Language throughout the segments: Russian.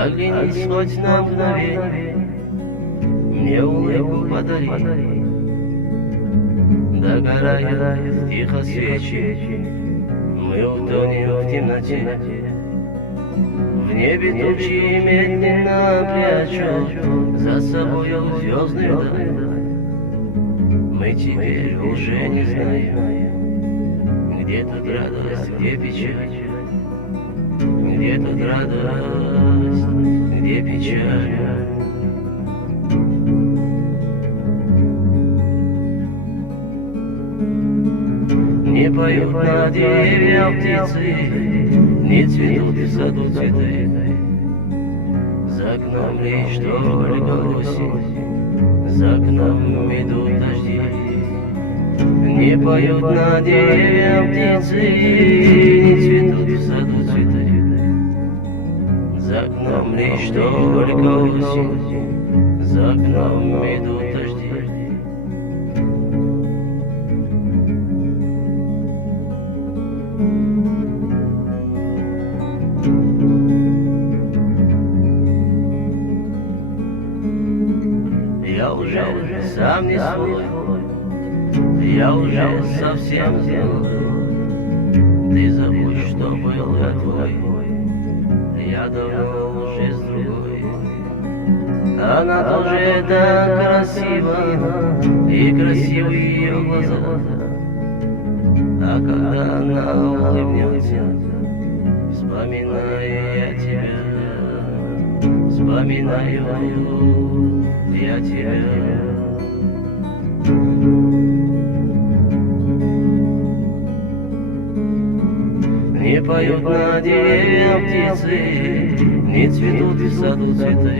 Оглянись хоть на мгновенье, мне улыбку подари. Догорает тихо свечи, мы утонем в темноте. В небе тучи медленно прячут за собою звездную даль. Мы теперь уже не знаем, где тут радость, где печаль. Где тут радость, где печаль. Не поют на деревьях птицы, не цветут в саду цветы. За окном лишь только осень, за окном идут дожди. Не поют на деревьях птицы, не цветут в саду цветы. За окном лишь только осень, за окном идут дожди. Я уже сам не свой, я уже совсем злой. Ты забудь, что был я твой, я давно уже с другой. Она тоже так красива, и красивы ее глаза. А когда она улыбнется, вспоминаю я тебя, вспоминаю я тебя. Не поют на деревьях птицы, не цветут в саду цветы.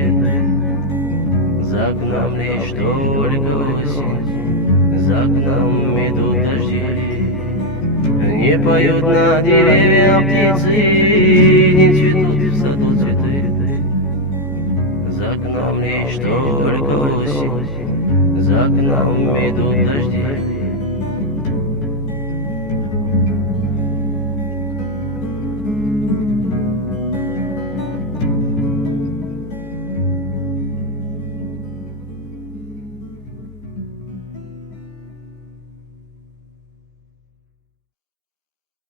За окном лишь только осень, за окном идут дожди. Не поют на деревьях птицы, не цветут в саду цветы. За окном лишь только осень, за окном идут дожди.